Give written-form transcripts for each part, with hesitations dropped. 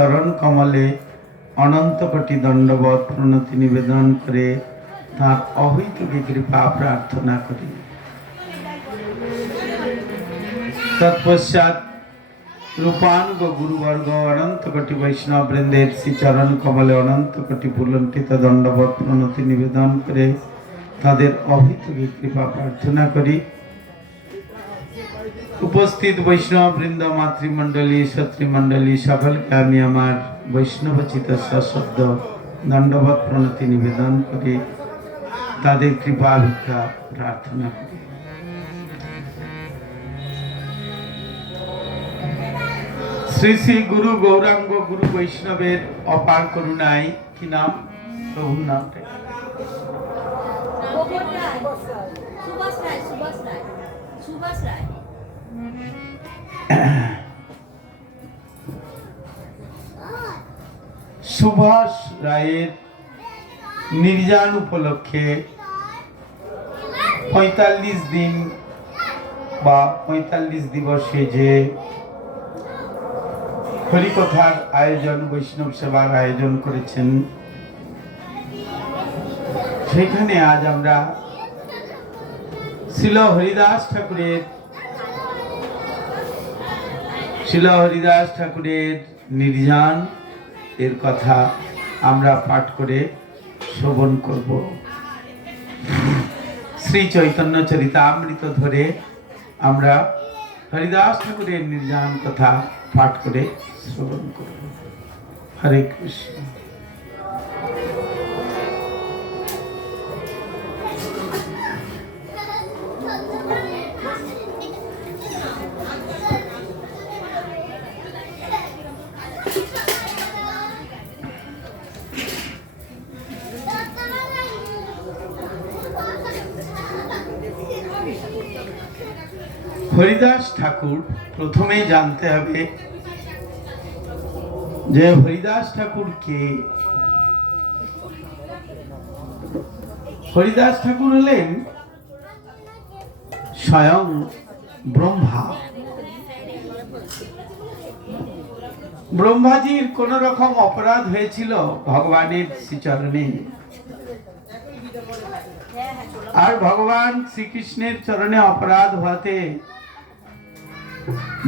চরণ কমলে অনন্ত কোটি দণ্ডবত প্রণতি নিবেদন করে তাঁর অহৈতুকী কৃপা প্রার্থনা করি। তৎপশ্চাৎ রূপানুগ গুরুবর্গ অনন্ত কোটি বৈষ্ণব বৃন্দের শ্রী চরণ কমলে অনন্ত কোটি ফুলন্টিত দণ্ডবত প্রণতি নিবেদন করে তাদের অহৈতুকী কৃপা প্রার্থনা করি। উপস্থিত বৈষ্ণব বৃন্দ, মাতৃমণ্ডলী, শত্রুমণ্ডলী সকলকে আমি আমার বৈষ্ণবচিত সশব্দ দণ্ডবত প্রণতি নিবেদন করে তাদের কৃপা ভিক্ষা প্রার্থনা করি। শ্রী শ্রী গুরু গৌরাঙ্গ গুরু বৈষ্ণবের অপার করুণায়, কি নাম প্রভুর নামটা? সুভাষ রায়ের নির্যান উপলক্ষে ৪৫ দিন বা ৪৫ দিবসে যে হরিকথার আয়োজন, বৈষ্ণব সেবার আয়োজন করেছেন, সেখানে আজ আমরা শিল হরিদাস ঠাকুরের নির্যান এর কথা আমরা পাঠ করে শ্রবণ করব। শ্রী চৈতন্য চরিতামৃত ধরে আমরা হরিদাস ঠাকুরের নির্যান কথা পাঠ করে শ্রবণ করব। হরে কৃষ্ণ। হরিদাস ঠাকুর, প্রথমে জানতে হবে যে হরিদাস ঠাকুর কে। হরিদাস ঠাকুর হলেন স্বয়ং ব্রহ্মা। ব্রহ্মাজির কোন রকম অপরাধ হয়েছিল ভগবানের শ্রীচরণে, আর ভগবান শ্রীকৃষ্ণের চরণে অপরাধ হওয়াতে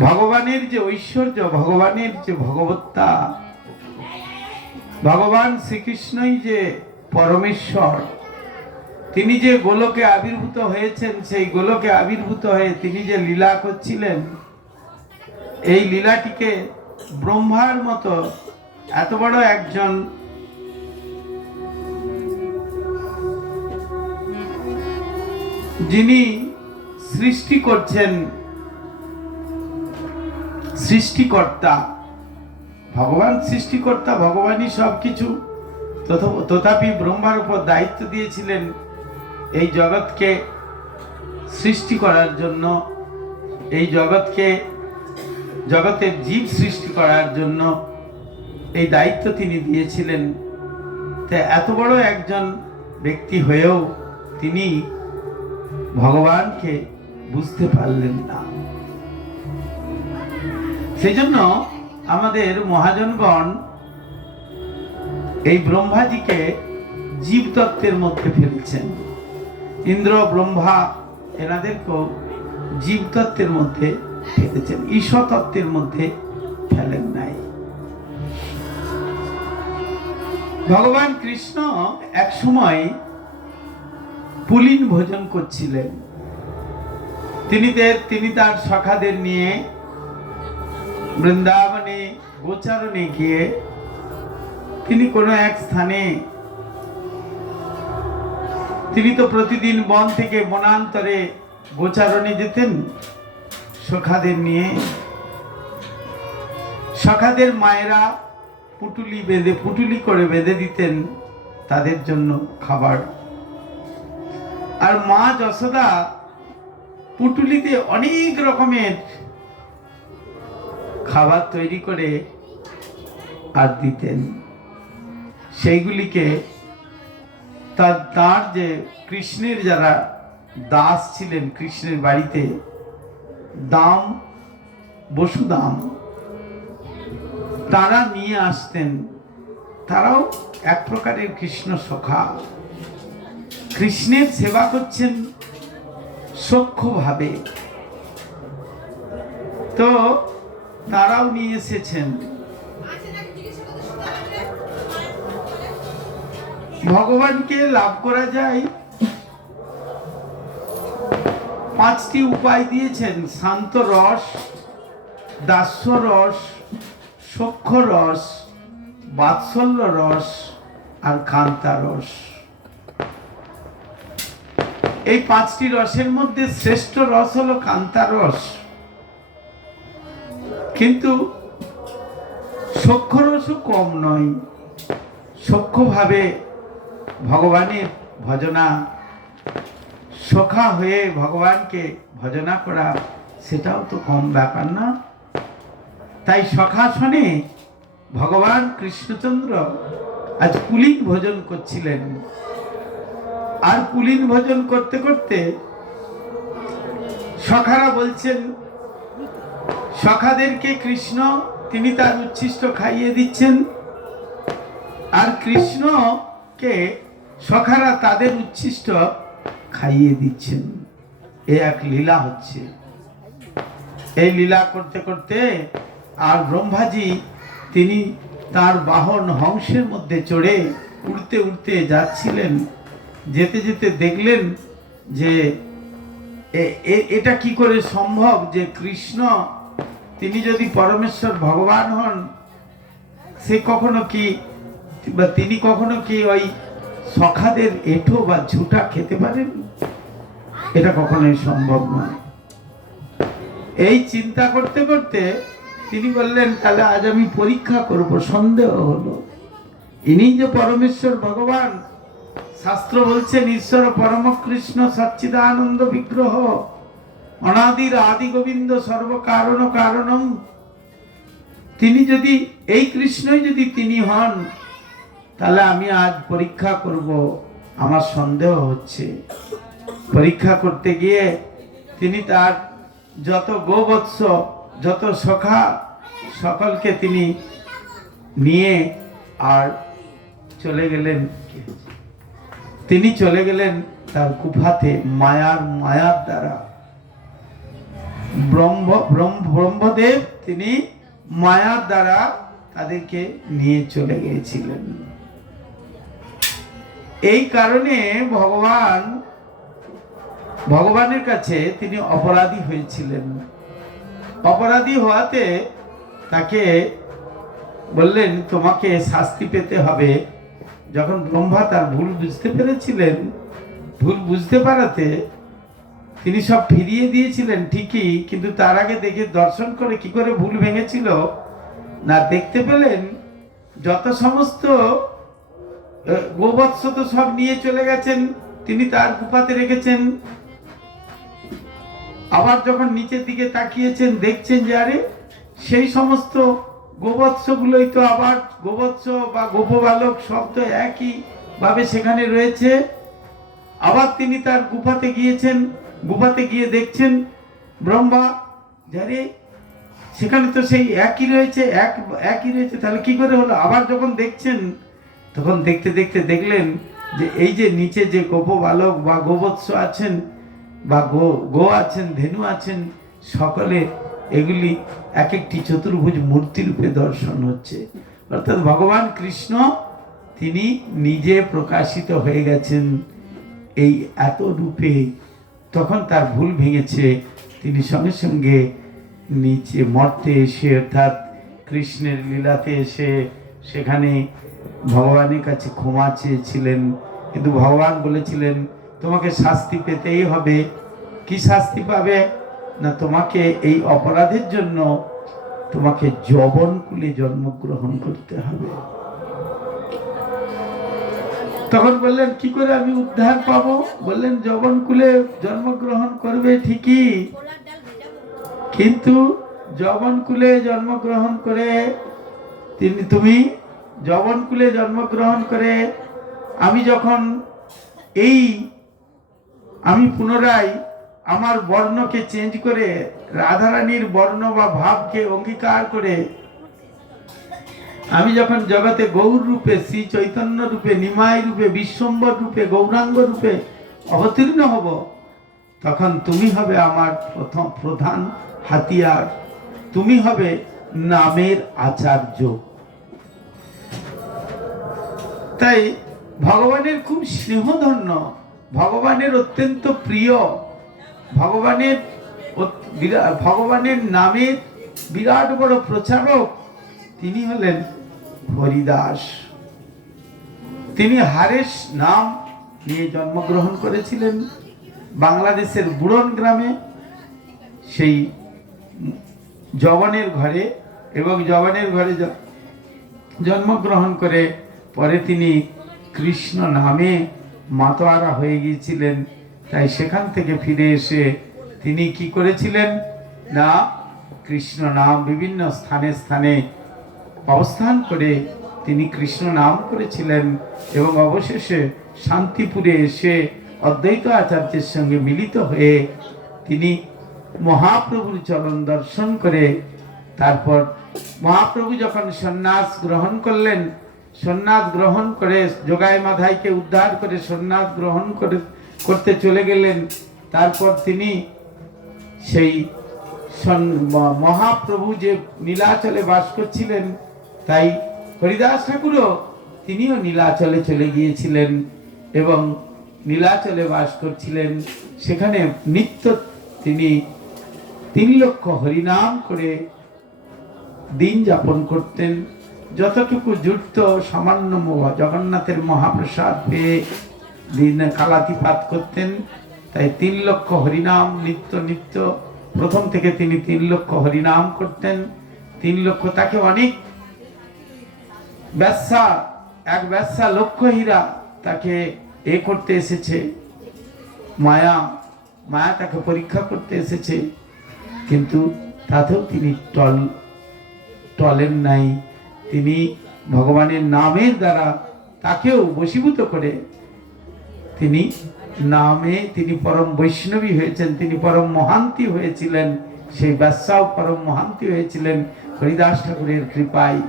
ভগবানের যে ঐশ্বর্য, ভগবানের যে ভগবত্তা, ভগবান শ্রীকৃষ্ণই যে পরমেশ্বর, তিনি যে গোলকে আবির্ভূত হয়েছেন, সেই গোলকে আবির্ভূত হয়ে তিনি যে লীলা করছিলেন, এই লীলাটিকে ব্রহ্মার মতো এত বড় একজন যিনি সৃষ্টি করছেন, সৃষ্টিকর্তা, ভগবান সৃষ্টিকর্তা, ভগবানই সবকিছু, তথাপি ব্রহ্মার উপর দায়িত্ব দিয়েছিলেন এই জগৎকে সৃষ্টি করার জন্য, এই জগতের জীব সৃষ্টি করার জন্য এই দায়িত্ব তিনি দিয়েছিলেন। তাই এত বড় একজন ব্যক্তি হয়েও তিনি ভগবানকে বুঝতে পারলেন না। সেই জন্য আমাদের মহাজনগণ এই ব্রহ্মাজিকে জীবতত্ত্বের মধ্যে ফেলেছেন। ইন্দ্র, ব্রহ্মা এনাদেরকেও জীবতত্ত্বের মধ্যে ফেলেছেন, ঈশ্বর তত্ত্বের মধ্যে ফেলেন নাই। ভগবান কৃষ্ণ এক সময় পুলিন ভোজন করছিলেন। তিনি তার সখাদের নিয়ে বৃন্দাবনে গোচারণে গিয়ে তিনি কোনো এক স্থানে, তিনি তো প্রতিদিন বন থেকে বনান্তরে গোচারণে যেতেন সখাদের নিয়ে। সখাদের মায়েরা পুটুলি করে বেঁধে দিতেন তাদের জন্য খাবার, আর মা যশোদা পুটুলিতে অনেক রকমের খাবার তৈরি করে আর দিতেন। সেইগুলিকে তার যে কৃষ্ণের যারা দাস ছিলেন, কৃষ্ণের বাড়িতে দাম বসুদাম তারা নিয়ে আসতেন। তারাও এক প্রকারের কৃষ্ণ সখা, কৃষ্ণের সেবা করছেন সখ্যভাবে। তো তারাও নিয়ে এসেছেন। ভগবানকে লাভ করা যায় পাঁচটি উপায় দিয়েছেন: শান্ত রস, দাস্য রস, সখ্য রস, বাৎসল্য রস আর কান্তা রস। এই পাঁচটি রসের মধ্যে শ্রেষ্ঠ রস হলো কান্তা রস, কিন্তু সখ্য রসও কম নয়। সখ্যভাবে ভগবানের ভজনা, সখা হয়ে ভগবানকে ভজনা করা, সেটাও তো কম ব্যাপার না। তাই সখাসনে ভগবান কৃষ্ণচন্দ্র আজ পুলিন ভোজন করছিলেন। আর পুলিন ভোজন করতে করতে সখারা বলছেন, সখাদেরকে কৃষ্ণ তিনি তার উচ্ছিষ্ট খাইয়ে দিচ্ছেন, আর কৃষ্ণকে সখারা তাদের উচ্ছিষ্ট খাইয়ে দিচ্ছেন। এ এক লীলা হচ্ছে। এই লীলা করতে করতে আর ব্রহ্মাজি তিনি তার বাহন হংসের মধ্যে চড়ে উড়তে উড়তে যাচ্ছিলেন। যেতে যেতে দেখলেন যে এটা কি করে সম্ভব যে কৃষ্ণ তিনি যদি পরমেশ্বর ভগবান হন, সে কখনো কি বা তিনি কখনো কি ওই সখাদের এঁঠো বা ঝুটা খেতে পারেন? এটা কখনোই সম্ভব নয়। এই চিন্তা করতে করতে তিনি বললেন, তাহলে আজ আমি পরীক্ষা করব। সন্দেহ হলো ইনি যে পরমেশ্বর ভগবান। শাস্ত্র বলছেন, ঈশ্বর পরম কৃষ্ণ সচ্চিদানন্দ বিগ্রহ, অনাদির আদি গোবিন্দ সর্বকারণ কারণম। তিনি যদি, এই কৃষ্ণই যদি তিনি হন, তাহলে আমি আজ পরীক্ষা করব। আমার সন্দেহ হচ্ছে। পরীক্ষা করতে গিয়ে তিনি তার যত গোবৎস, যত সখা, সকলকে তিনি নিয়ে আর চলে গেলেন। তিনি চলে গেলেন তার গুফাতে মায়ার দ্বারা। ব্রহ্মদেব তিনি মায়ার দ্বারা তাদেরকে নিয়ে চলে গিয়েছিলেন। এই কারণে ভগবানের কাছে তিনি অপরাধী হয়েছিলেন। অপরাধী হওয়াতে তাকে বললেন, তোমাকে শাস্তি পেতে হবে। যখন ব্রহ্মা তার ভুল বুঝতে পেরেছিলেন, ভুল বুঝতে পারাতে তিনি সব ফিরিয়ে দিয়েছিলেন ঠিকই, কিন্তু তার আগে দেখে দর্শন করে কি করে ভুল ভেঙেছিল না, দেখতে পেলেন যত সমস্ত গোবৎস তো সব নিয়ে চলে গেছেন, তিনি তার গুফাতে রেখেছেন। আবার যখন নিচের দিকে তাকিয়েছেন, দেখছেন যে আরে সেই সমস্ত গোবৎসগুলোই তো আবার গোবৎস বা গোপবালক সব তো একই ভাবে সেখানে রয়েছে। আবার তিনি তার গুফাতে গিয়েছেন, গুফাতে গিয়ে দেখছেন ব্রহ্মা, যারে সেখানে তো সেই একই রয়েছে, একই রয়েছে, তাহলে কি করে হলো? আবার যখন দেখছেন, তখন দেখতে দেখতে দেখলেন যে এই যে নিচে যে গোপবালক বা গোবৎস আছেন বা গো আছেন, ধেনু আছেন, সকলে এগুলি এক একটি চতুর্ভুজ মূর্তি রূপে দর্শন হচ্ছে। অর্থাৎ ভগবান কৃষ্ণ তিনি নিজে প্রকাশিত হয়ে গেছেন এই এত রূপে। তখন তার ভুল ভেঙেছে, তিনি সঙ্গে সঙ্গে নিচে মর্তে এসে, অর্থাৎ কৃষ্ণের লীলাতে এসে সেখানে ভগবানের কাছে ক্ষমা চেয়েছিলেন। কিন্তু ভগবান বলেছিলেন, তোমাকে শাস্তি পেতেই হবে। কি শাস্তি পাবে না, তোমাকে এই অপরাধের জন্য তোমাকে যবনকুলে জন্মগ্রহণ করতে হবে। তখন বললেন, কি করে আমি উদ্ধার পাবো? বললেন, যবনকুলে জন্মগ্রহণ করবে ঠিকই, কিন্তু যবনকুলে জন্মগ্রহণ করে তুমি যবনকুলে জন্মগ্রহণ করে আমি পুনরায় আমার বর্ণকে চেঞ্জ করে রাধারানীর বর্ণ বা ভাবকে অঙ্গীকার করে আমি যখন জগতে গৌর রূপে, শ্রী চৈতন্য রূপে, নিমাই রূপে, বিশ্বম্বর রূপে, গৌরাঙ্গ রূপে অবতীর্ণ হব, তখন তুমি হবে আমার প্রধান হাতিয়ার, তুমি হবে নামের আচার্য। তাই ভগবানের খুব স্নেহধন্য, ভগবানের অত্যন্ত প্রিয়, ভগবানের নামের বিরাট বড় প্রচারক তিনি হলেন হরিদাস। তিনি হারেস নাম নিয়ে জন্মগ্রহণ করেছিলেন বাংলাদেশের বুড়ন গ্রামে, সেই জবানের ঘরে, এবং জবানের ঘরে জন্মগ্রহণ করে পরে তিনি কৃষ্ণ নামে মাতোয়ারা হয়ে গিয়েছিলেন। তাই সেখান থেকে ফিরে এসে তিনি কি করেছিলেন না, কৃষ্ণ নাম বিভিন্ন স্থানে স্থানে অবস্থান করে তিনি কৃষ্ণ নাম করেছিলেন, এবং অবশেষে শান্তিপুরে এসে অদ্বৈত আচার্যের সঙ্গে মিলিত হয়ে তিনি মহাপ্রভুর চরণ দর্শন করে, তারপর মহাপ্রভু যখন সন্ন্যাস গ্রহণ করলেন, সন্ন্যাস গ্রহণ করে যোগাই মাধাইকে উদ্ধার করে সন্ন্যাস গ্রহণ করতে চলে গেলেন। তারপর তিনি সেই মহাপ্রভু যে নীলাচলে বাস করছিলেন, তাই হরিদাস ঠাকুরও তিনিও নীলাচলে চলে গিয়েছিলেন এবং নীলাচলে বাস করছিলেন। সেখানে নিত্য তিনি 3 লক্ষ হরিনাম করে দিন যাপন করতেন। যতটুকু জুটত সামান্য জগন্নাথের মহাপ্রসাদ পেয়ে দিন কালাতিপাত করতেন। তাই 3 লক্ষ হরিনাম নিত্য নিত্য প্রথম থেকে তিনি 3 লক্ষ হরিনাম করতেন। 3 লক্ষ, তাকে অনেক ব্যবসা, এক ব্যবসা লক্ষ হীরা তাকে করতে এসেছে, মায়া তাকে পরীক্ষা করতে এসেছে, কিন্তু তাতেও তিনি টলেন নাই। তিনি ভগবানের নামের দ্বারা তাকেও বশীভূত করে তিনি নামে তিনি পরম বৈষ্ণবী হয়েছেন, তিনি পরম মহান্তি হয়েছিলেন। সেই ব্যবসাও পরম মহান্তি হয়েছিলেন হরিদাস ঠাকুরের কৃপায়।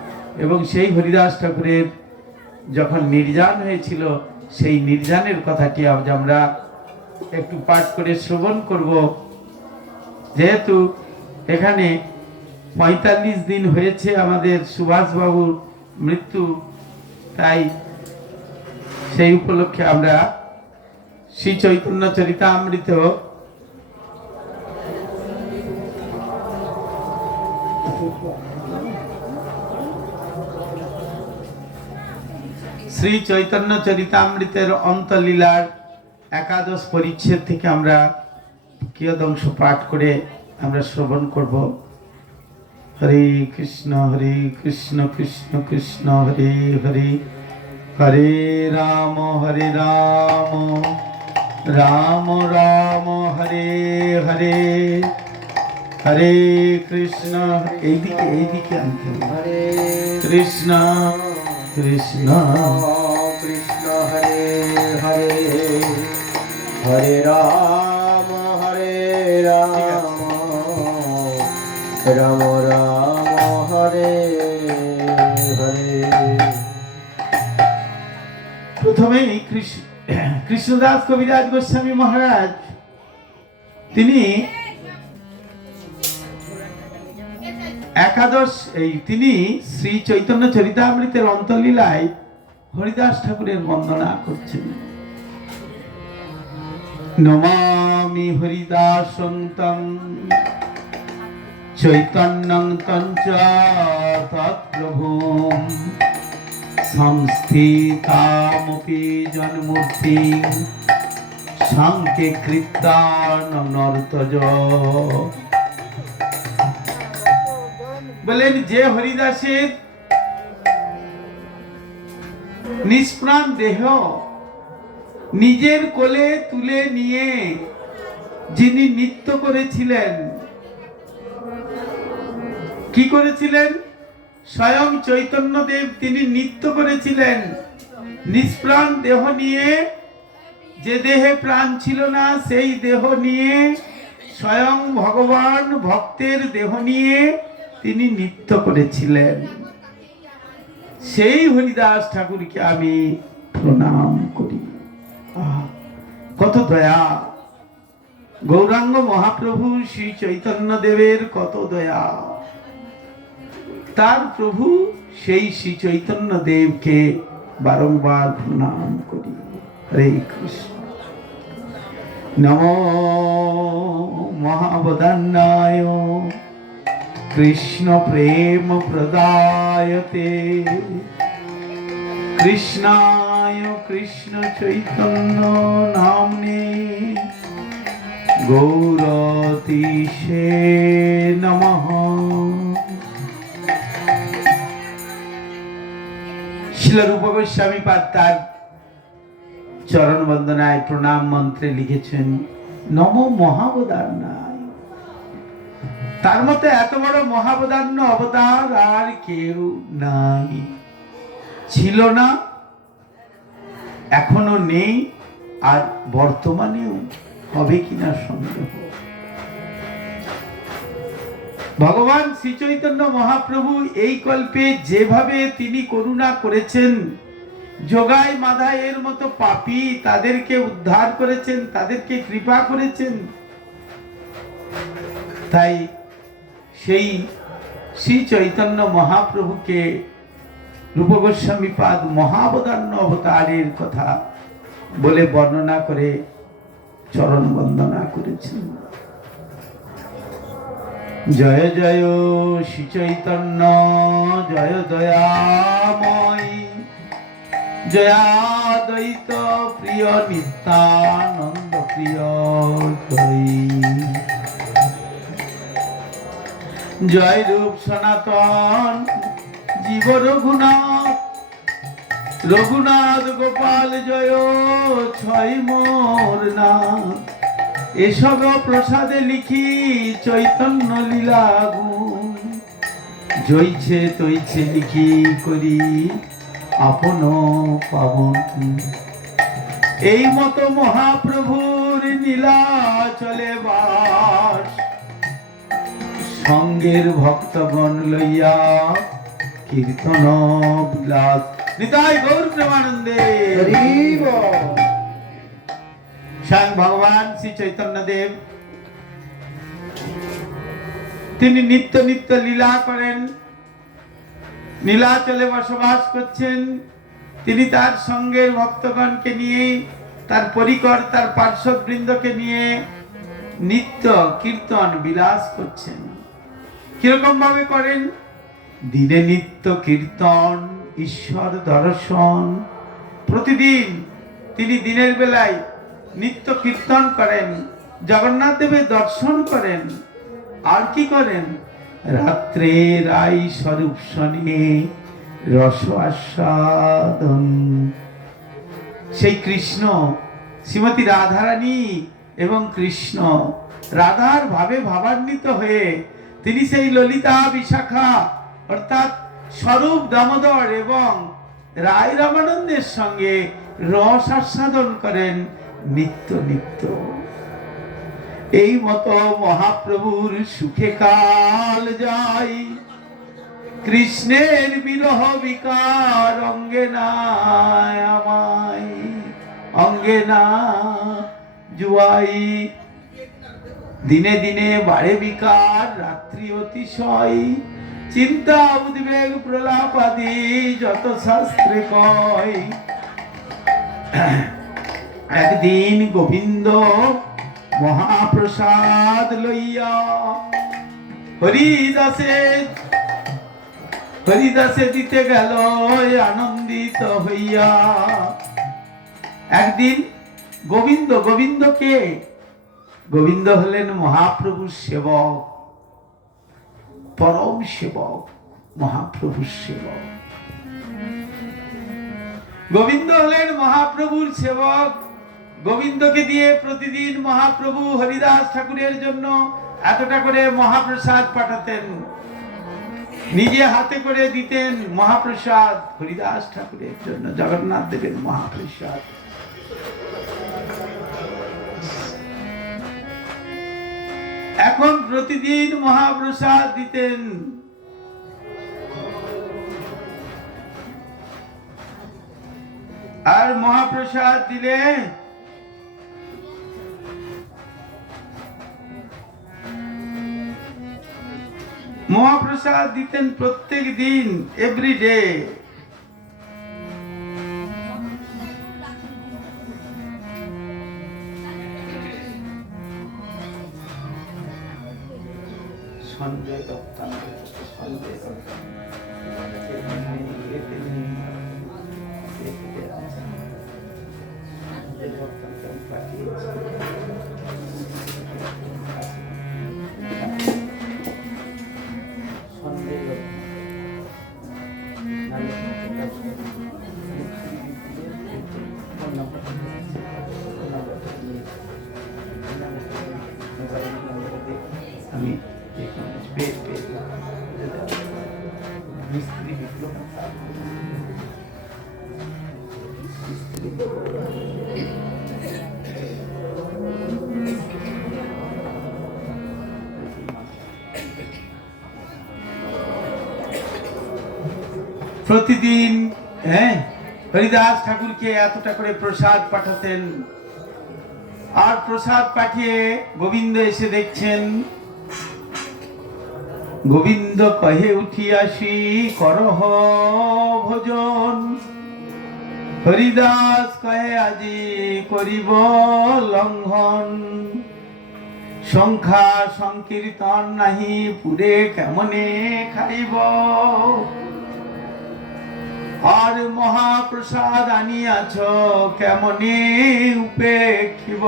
এবং সেই হরিদাস ঠাকুরের যখন নির্যান হয়েছিল, সেই নির্যানের কথাটি আজ আমরা একটু পাঠ করে শ্রবণ করব। যেহেতু এখানে 45 দিন হয়েছে আমাদের সুভাষবাবুর মৃত্যু, তাই সেই উপলক্ষে আমরা শ্রী চৈতন্য চরিতামৃত শ্রী চৈতন্য চরিতামৃতের অন্তলীলার 11 পরিচ্ছেদ থেকে আমরা কিয়দংশ পাঠ করে আমরা শ্রবণ করব। হরে কৃষ্ণ কৃষ্ণ কৃষ্ণ হরে হরে, হরে রাম রাম রাম হরে হরে, হরে কৃষ্ণ এইদিকে আনতে হবে, হরে কৃষ্ণ কৃষ্ণ কৃষ্ণ হরে হরে, হরে রাম রাম রাম হরে হরে। প্রথমেই কৃষ্ণদাস কবিরাজ গোস্বামী মহারাজ তিনি তিনি শ্রী চৈতন্য চরিতামৃতের অন্তলীলায় হরিদাস ঠাকুরের বন্দনা করছেন। নমামি হরিদাসং তং চৈতন্যং তঞ্চ তৎপ্রভুম সংস্থিতামপি জন্মূর্তিং সাংকে কৃত্তানর্তজ। বলেন, যে হরিদাসের নিষ্প্রাণ দেহ নিজের কোলে তুলে নিয়ে যিনি নৃত্য করেছিলেন, কি করেছিলেন? স্বয়ং চৈতন্যদেব তিনি নৃত্য করেছিলেন নিষ্প্রাণ দেহ নিয়ে। যে দেহে প্রাণ ছিল না সেই দেহ নিয়ে, স্বয়ং ভগবান ভক্তের দেহ নিয়ে তিনি নৃত্য করেছিলেন। সেই হরিদাস ঠাকুরকে আমি প্রণাম করি। কত দয়া! গৌরাঙ্গ মহাপ্রভু শ্রী চৈতন্য দেবের কত দয়া! তার প্রভু সেই শ্রী চৈতন্য দেবকে বারংবার প্রণাম করি। হরে কৃষ্ণ। নমো মহাবদান্নায় কৃষ্ণ প্রেম প্রদায়তে কৃষ্ণায় কৃষ্ণ চৈতন্য নামনে গৌরতীশে নমঃ। শ্রীল রূপ গোস্বামী পাদ তার চরণ বন্দনায় প্রণাম মন্ত্রে লিখেছেন নমো মহাবদান্নায়। তার মতে এত বড় মহাবদান্য অবতার আর কেউ নাই, ছিল না, এখনো নেই, আর বর্তমানেও হবে কিনা সন্দেহ। ভগবান শ্রী চৈতন্য মহাপ্রভু এই কল্পে যেভাবে তিনি করুণা করেছেন, যোগাই মাধায়ের মতো পাপী তাদেরকে উদ্ধার করেছেন, তাদেরকে কৃপা করেছেন, তাই সেই শ্রী চৈতন্য মহাপ্রভুকে রূপ গোস্বামী পাদ মহাবদান্য অবতারের কথা বলে বর্ণনা করে চরণ বন্দনা করেছেন। জয় জয় শ্রী চৈতন্য জয় দয়াময় জয়াদ্বৈত প্রিয় নিত্যানন্দ প্রিয় জয় রূপ সনাতন জীব রঘুনাথ রঘুনাথ গোপাল জয় ছয় মোর নাথ। এসব প্রসাদে লিখি চৈতন্য লীলা গুণ, জইছে তৈছে লিখি করি আপন পাবন। এই মতো মহাপ্রভুর নীলা চলে বাস, সঙ্গের ভক্তগণ লইয়া কীর্তন বিলাস। নিতাই গৌর প্রেমানন্দে। স্বয়ং ভগবান শ্রী চৈতন্য দেব তিনি নিত্য নিত্য লীলা করেন, নীলাচলে বসবাস করছেন। তিনি তার সঙ্গের ভক্তগণকে নিয়ে, তার পরিকর, তার পার্শ্ববৃন্দকে নিয়ে নিত্য কীর্তন বিলাস করছেন। কিরকম ভাবে করেন? দিনে নিত্য কীর্তন, ঈশ্বর দর্শন। প্রতিদিন তিনি দিনের বেলায় নিত্য কীর্তন করেন, জগন্নাথ দেবের দর্শন করেন। আর কি করেন? রাত্রে রাই স্বরূপ শনে রস আস্বাদন। সেই কৃষ্ণ, শ্রীমতী রাধারানী এবং কৃষ্ণ রাধার ভাবে ভাবান্বিত হয়ে তিনি সেই ললিতা বিশাখা অর্থাৎ স্বরূপ দামোদর এবং রায় রামানন্দের সঙ্গে রস আস্বাদন করেন নিত্য নিত্য। এই মতো মহাপ্রভুর সুখে কাল যায়, কৃষ্ণের বিরহ বিকার অঙ্গে না আমায়, অঙ্গে না জুয়াই। দিনে দিনে বাড়ে বিকার, রাত্রি অতিশয়, চিন্তা উদ্বেগ প্রলাপ আদি যত শাস্ত্রে কয়। একদিন গোবিন্দ মহাপ্রসাদ লইয়া হরিদাসে দিতে গেল আনন্দিত হইয়া। একদিন গোবিন্দ, গোবিন্দ কে? গোবিন্দ হলেন মহাপ্রভুর সেবক, পরম সেবক, মহাপ্রভুর সেবক। গোবিন্দ হলেন মহাপ্রভুর সেবক। গোবিন্দকে দিয়ে প্রতিদিন মহাপ্রভু হরিদাস ঠাকুরের জন্য এতটা করে মহাপ্রসাদ পাঠাতেন, নিজে হাতে করে দিতেন মহাপ্রসাদ হরিদাস ঠাকুরের জন্য, জগন্নাথ দেবের মহাপ্রসাদ। এখন প্রতিদিন মহাপ্রসাদ দিতেন। আর মহাপ্রসাদ দিলে মহাপ্রসাদ দিতেন প্রত্যেক দিন, এভরিডে। সঞ্জয় দত্ত আমি মিস্ত্রি বিপ্লব প্রতিদিন হরিদাস ঠাকুরকে এতটা করে প্রসাদ পাঠাতেন। আর প্রসাদ পাঠিয়ে গোবিন্দ এসে দেখছেন, গোবিন্দ কহে উঠিয়াসি করহ ভোজন, হরিদাস কহে আজি করিব লঙ্ঘন, সংখ্যা সংকীর্তন নাহি পুরে কেমনে খাইব, আর মহাপ্রসাদ আনিয়াছ কেমনে উপেক্ষিব।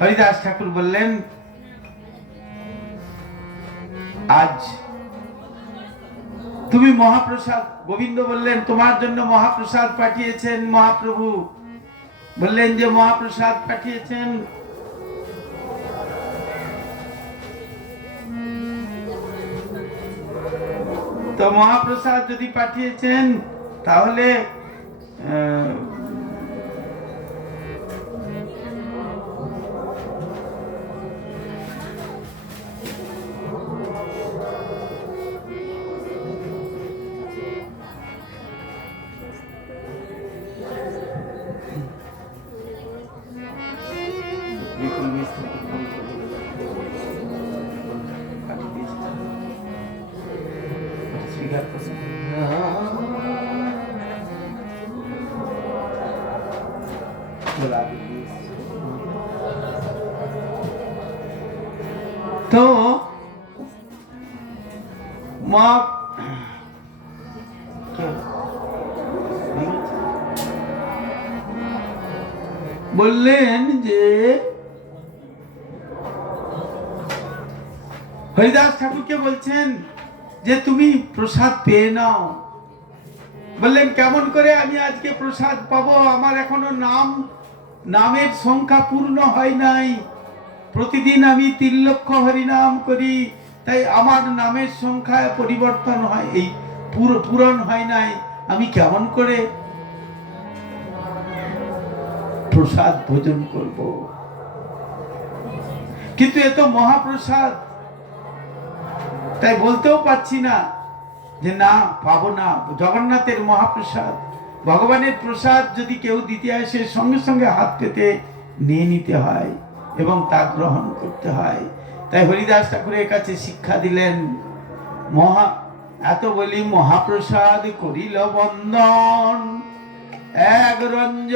হরিদাস ঠাকুর বললেন, আজ তুমি মহাপ্রসাদ, গোবিন্দ বললেন তোমার জন্য মহাপ্রসাদ পাঠিয়েছেন মহাপ্রভু, বললেন যে মহাপ্রসাদ পাঠিয়েছেন। তো মহাপ্রসাদ যদি পাঠিয়েছেন তাহলে তো বললেন যে হরিদাস ঠাকুরকে বলছেন যে তুমি প্রসাদ পেয়ে নাও। বললেন কেমন করে আমি আজকে প্রসাদ পাবো, আমার এখনো নামের সংখ্যা পূর্ণ হয় নাই, প্রতিদিন আমি 3 লক্ষ হরিনাম করি, তাই আমার নামের সংখ্যায় পরিবর্তন হয়, এই পূরণ হয় নাই, আমি কেমন করে প্রসাদ ভোজন করব। কিন্তু এ তো মহাপ্রসাদ, তাই বলতেও পারছি না যে না পাবো না। জগন্নাথের মহাপ্রসাদ, ভগবানের প্রসাদ যদি কেউ দিতে আসে সঙ্গে সঙ্গে হাত পেতে নিয়ে নিতে হয় এবং তা গ্রহণ করতে হয়। তাই হরিদাস ঠাকুরের কাছে শিক্ষা দিলেন, এত বলি মহাপ্রসাদ করিল বন্দন, এক রঞ্জ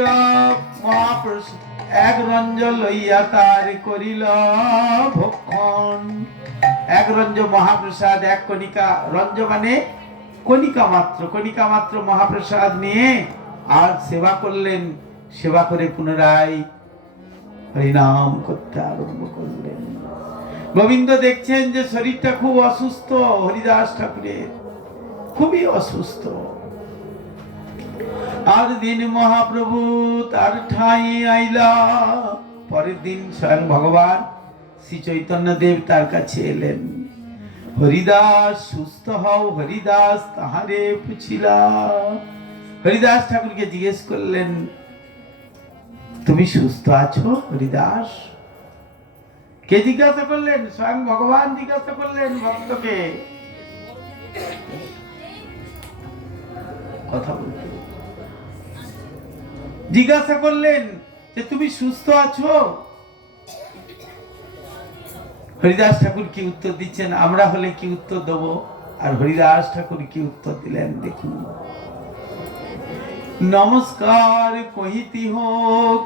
মহাপ্রসাদ এক রঞ্জ লইয়া তার করিল ভক্ষণ। এক রঞ্জ মহাপ্রসাদ, এক কণিকা, রঞ্জ মানে কণিকা মাত্র মহাপ্রসাদ নিয়ে আর সেবা করলেন। সেবা করে পুনরায় হরিনাম করতে আরম্ভ করলেন। গোবিন্দ দেখছেন যে শরীরটা খুব অসুস্থ, হরিদাস ঠাকুরের খুবই অসুস্থ। আর দিন মহাপ্রভু তার ঠাঁই আইলা, পরের দিন স্বয়ং ভগবান শ্রী চৈতন্য দেব তার কাছে এলেন। হরিদাস সুস্থ হও, হরিদাস তাহারে পুছিলা। হরিদাস ঠাকুরকে জিজ্ঞেস করলেন, তুমি সুস্থ আছো হরিদাস? কে জিজ্ঞাসা করলেন? স্বয়ং ভগবান জিজ্ঞাসা করলেন ভক্তকে। কথা বলতে জিজ্ঞাসা করলেন যে তুমি সুস্থ আছো? হরিদাস ঠাকুর কি উত্তর দিচ্ছেন, আমরা হলে কি উত্তর দেব, আর হরিদাস ঠাকুর কি উত্তর দিলেন দেখুন। নমস্কার কহিতিহ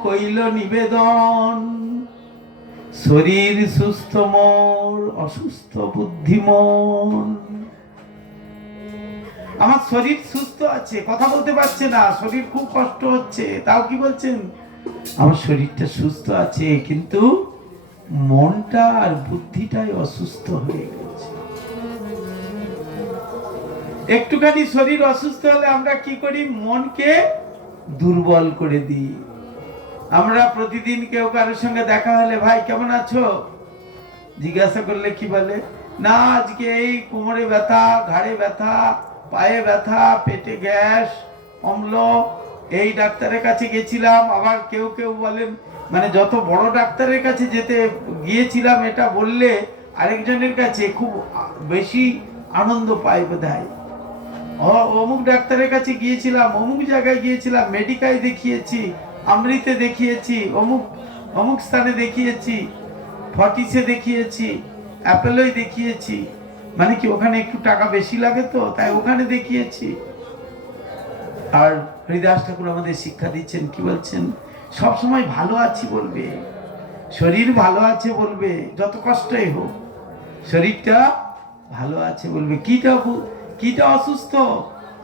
কইল নিবেদন, শরীর সুস্থ মোর অসুস্থ বুদ্ধি মন। আমার শরীর সুস্থ আছে, কথা বলতে পারছে না, শরীর খুব কষ্ট হচ্ছে, তাও কি বলছেন, আমার শরীরটা সুস্থ আছে, কিন্তু মনটা আর বুদ্ধিটাই অসুস্থ হয়ে গেছে। একটুখানি শরীর অসুস্থ হলে আমরা কি করি, মনকে দুর্বল করে দিই। আমরা প্রতিদিন কেউ কারোর সঙ্গে দেখা হলে, ভাই কেমন আছো জিজ্ঞাসা করলে কি বলে, না আজকে এই কোমরে ব্যথা, ঘাড়ে ব্যথা, পায়ে ব্যথা, পেটে গ্যাস, অম্ল, এই ডাক্তারের কাছে গেছিলাম। আবার কেউ কেউ বলেন, মানে যত বড় ডাক্তারের কাছে যেতে গিয়েছিলাম এটা বললে আরেকজনের কাছে খুব বেশি আনন্দ পায় বোধহয়। অমুক ডাক্তারের কাছে গিয়েছিলাম, অমুক জায়গায় গিয়েছিলাম, মেডিকায় দেখিয়েছি, আমৃতে দেখিয়েছি, অমুক অমুক স্থানে দেখিয়েছি, ফর্টিসে দেখিয়েছি, অ্যাপেলোয় দেখিয়েছি, মানে কি ওখানে একটু টাকা বেশি লাগে তো তাই ওখানে দেখিয়েছি। আর হরিদাস ঠাকুর আমাদের শিক্ষা দিচ্ছেন, কি বলছেন, সব সময় ভালো আছি বলবে, শরীর ভালো আছে বলবে, যত কষ্টই হোক শরীরটা ভালো আছে বলবে। কিটা অসুস্থ,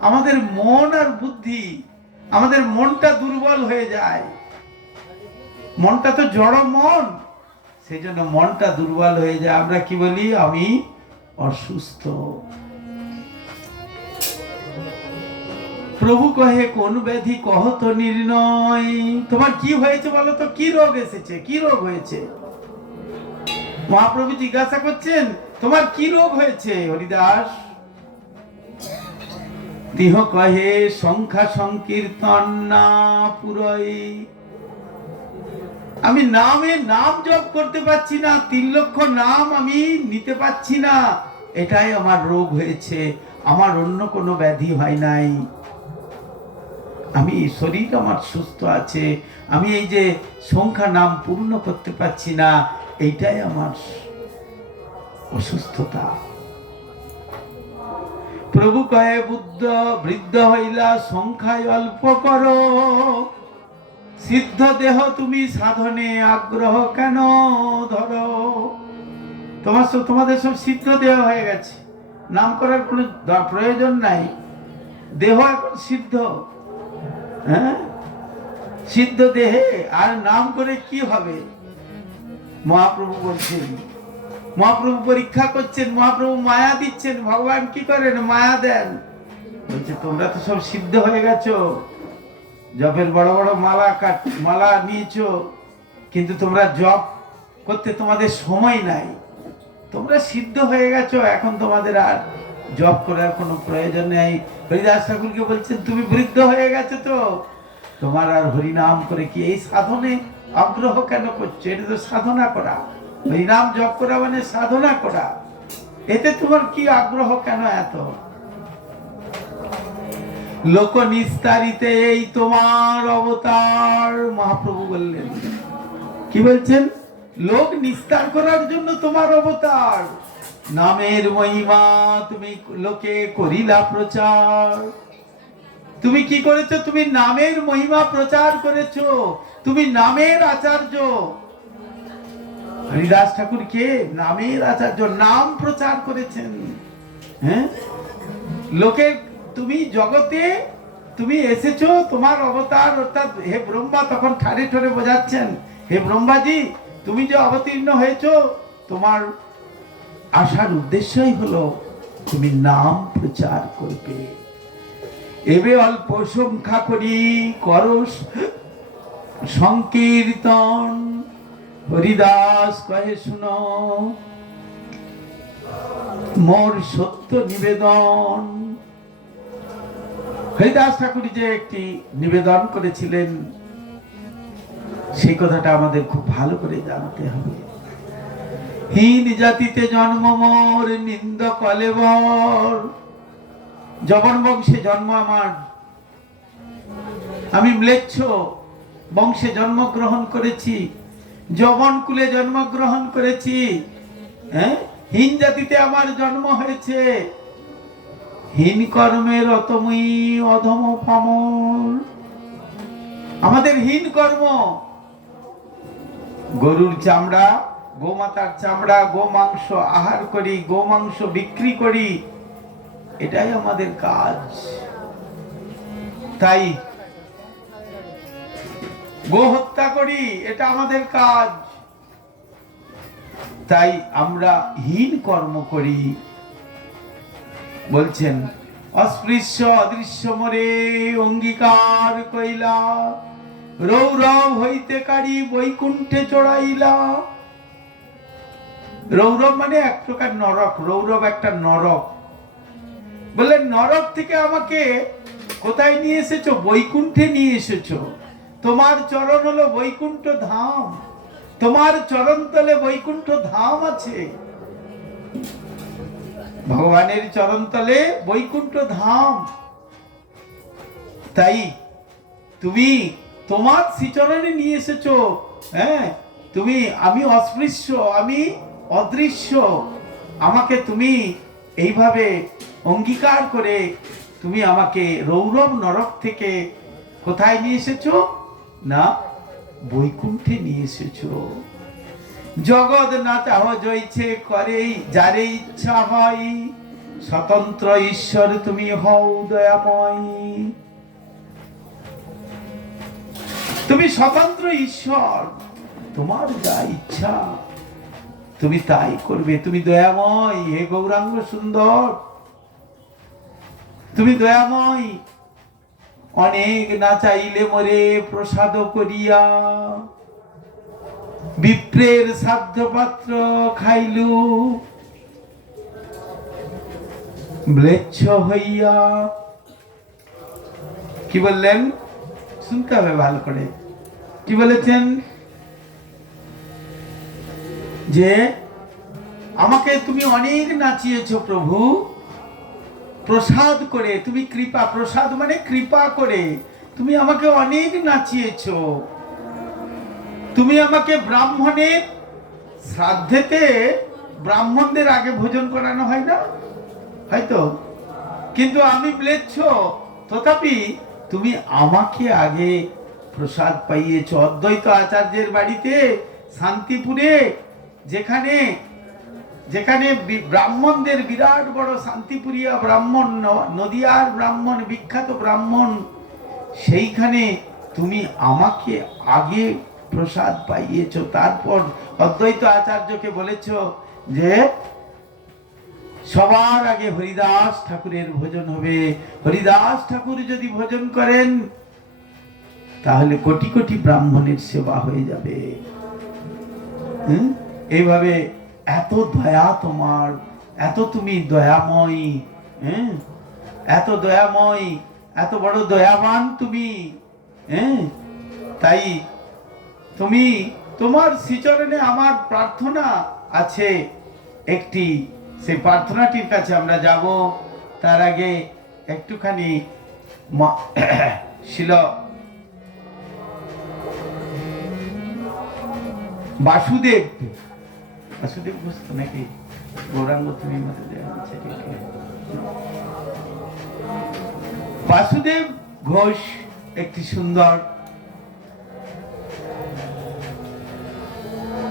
আমাদের মন আর বুদ্ধি। আমাদের মনটা দুর্বল হয়ে যায়, মনটা তো জড় মন, সেই জন্য মনটা দুর্বল হয়ে যায়। আমরা কি বলি, আমি অসুস্থ। প্রভু কহে কোন ব্যাধি কহত নির্ণয়, তোমার কি হয়েছে বলো তো, কি রোগ এসেছে, কি রোগ হয়েছে? মহাপ্রভু জিজ্ঞাসা করছেন তোমার কি রোগ হয়েছে হরিদাস? দেহ কহে সংখ্যা সংকীর্তন না পুরই, আমি নাম জপ করতে পারছি না, 3 লক্ষ নাম আমি নিতে পারছি না, এটাই আমার রোগ হয়েছে, আমার অন্য কোনো ব্যাধি হয় নাই। আমি শরীর আমার সুস্থ আছে, আমি এই যে সংখ্যা নাম পূর্ণ করতে পারছি না, এইটাই আমার অসুস্থতা। প্রভু কয়ে বৃদ্ধ হইলা সংখ্যায় অল্প করো, সিদ্ধ দেহ তুমি সাধনে আগ্রহ কেন ধরো? তোমাদের সব সিদ্ধ দেহ হয়ে গেছে, নাম করার কোনো প্রয়োজন নাই, দেহ এখন সিদ্ধ। হ্যাঁ, সিদ্ধ দেহে আর নাম করে কি হবে? মহাপ্রভু বলছেন, মহাপ্রভু পরীক্ষা করছেন, মহাপ্রভু মায়া দিচ্ছেন। ভগবান কি করেন, মায়া দেন। বলছে তোমরা তো সব সিদ্ধ হয়ে গেছো, জপের বড় বড় মালা নিয়েছো, কিন্তু তোমরা জপ করতে তোমাদের সময় নাই, তোমরা সিদ্ধ হয়ে গেছো, এখন তোমাদের আর জপ করার কোনো প্রয়োজন নেই। হরিদাস ঠাকুরকে বলছেন তুমি বৃদ্ধ হয়ে গেছো তো, তোমার আর হরিনাম করে কি এই সাধনে আগ্রহ কেন করছো? এটা তো সাধনা করা, হরিনাম জপ করা মানে সাধনা করা, এতে তোমার কি আগ্রহ কেন এত? লোক নিস্তারিতে এই তোমার অবতার, মহাপ্রভু বললেন, কি বলছেন, লোক নিস্তার করার জন্য তোমার অবতার, নামের মহিমা তুমি লোকে করিলা প্রচার। তুমি কি করেছো, তুমি নামের মহিমা প্রচার করেছো, তুমি নামের আচার্য। হরিদাস ঠাকুর কে? নামের আচার্য, নাম প্রচার করেছেন। হ্যাঁ, লোকের, তুমি জগতে তুমি এসেছো, তোমার অবতার, অর্থাৎ হে ব্রহ্মা তখন ঠারে ঠারে বোঝাচ্ছেন, হে ব্রহ্মাজি তুমি যে অবতীর্ণ হয়েছো, তোমার আসার উদ্দেশ্যই হলো তুমি নাম প্রচার করবে। এবে অল্প সংখ্যা করি করস সংকীর্তন, হরিদাস কহে শুনো মোর সত্য নিবেদন। হরিদাস ঠাকুর যে একটি নিবেদন করেছিলেন, সেই কথাটা আমাদের খুব ভালো করে জানতে হবে। হীন জাতিতে জন্ম মোর নিন্দ কলেবর, জবন বংশে জন্ম আমার, আমি ম্লেচ্ছ, বংশে জন্মগ্রহণ করেছি, যবন কুলে জন্মগ্রহণ করেছি, হ্যাঁ, হীন জাতিতে আমার জন্ম হয়েছে, হীন কর্মের অতমই অধম পামর। আমাদের হীন কর্ম, গরুর চামড়া, গোমাতার চামড়া, গোমাংস আহার করি, গোমাংস বিক্রি করি, এটাই আমাদের কাজ। তাই গো হত্যা করি, এটা আমাদের কাজ। তাই আমরা হীন কর্ম করি। বলছেন অস্পৃশ্য অদৃশ্য মরে অঙ্গীকার কইলা, রৌরব হইতে কারি বৈকুণ্ঠে চড়াইলা। রৌরব মানে এক প্রকার নরক, রৌরব একটা নরক। বললেন নরক থেকে আমাকে কোথায় নিয়ে এসেছো? বৈকুণ্ঠে নিয়ে এসেছো। তোমার চরণ হলো বৈকুণ্ঠ ধাম, তোমার চরণ তলে বৈকুণ্ঠ ধাম আছে। ভগবানের চরণ তলে বৈকুণ্ঠ ধাম। তাই তুমি তোমার শ্রীচরণে নিয়ে এসেছো। হ্যাঁ, তুমি, আমি অস্পৃশ্য, আমি অদৃশ্য, আমাকে তুমি এইভাবে অঙ্গীকার করে তুমি আমাকে রৌরব নরক থেকে কোথায় নিয়ে এসেছো? না, বৈকুণ্ঠে নিয়ে এসেছো। জগৎ না চাহ জয়ছে করেই যারে ইচ্ছা হয়, স্বতন্ত্র ঈশ্বর তুমি হও দয়াময়। তুমি স্বতন্ত্র ঈশ্বর, তোমার যা ইচ্ছা তুমি তাই করবে। তুমি দয়াময়, হে গৌরাঙ্গ সুন্দর, তুমি দয়াময়। অনেক না চাইলে মরে প্রসাদ করিয়া, বিপ্রের সাধ্য পাত্র খাইলু ম্লেচ্ছ হইয়া। কি বললেন? শুনতে হবে ভালো করে। কি বলেছেন? যে আমাকে তুমি অনেক নাচিয়েছো প্রভু, প্রসাদ করে, তুমি কৃপা, প্রসাদ মানে কৃপা করে তুমি আমাকে অনেক নাচিয়েছো। তুমি আমাকে ব্রাহ্মণের শ্রাদ্ধেতে ব্রাহ্মণদের আগে ভোজন করানো হয় না, হয়তো, কিন্তু আমি ম্লেচ্ছ, তথাপি তুমি আমাকে আগে প্রসাদ পাইয়েছ। অদ্বৈত আচার্যের বাড়িতে শান্তিপুরে, যেখানে যেখানে ব্রাহ্মণদের বিরাট বড় শান্তিপুরিয়া ব্রাহ্মণ, নদিয়ার ব্রাহ্মণ, বিখ্যাত ব্রাহ্মণ, সেইখানে তুমি আমাকে আগে প্রসাদ পাইয়েছ। তারপর অদ্বৈত আচার্যকে বলেছ যে সবার আগে হরিদাস ঠাকুরের ভোজন হবে। হরিদাস ঠাকুর যদি ভোজন করেন তাহলে কোটি কোটি ব্রাহ্মণের সেবা হয়ে যাবে। এইভাবে এত দয়া তোমার, এত তুমি দয়াময়, এত দয়াময়, এত বড় দয়াবান তুমি। তাই তুমি, তোমার শ্রীচরণে আমার প্রার্থনা আছে একটি, সেই প্রার্থনাটির কাছে আমরা যাব। তার আগে একটুখানি শিল বাসুদেব, বাসুদেব ঘোষ তো নাকি গৌরাঙ্গ, তুমি মতে বাসুদেব ঘোষ একটি সুন্দর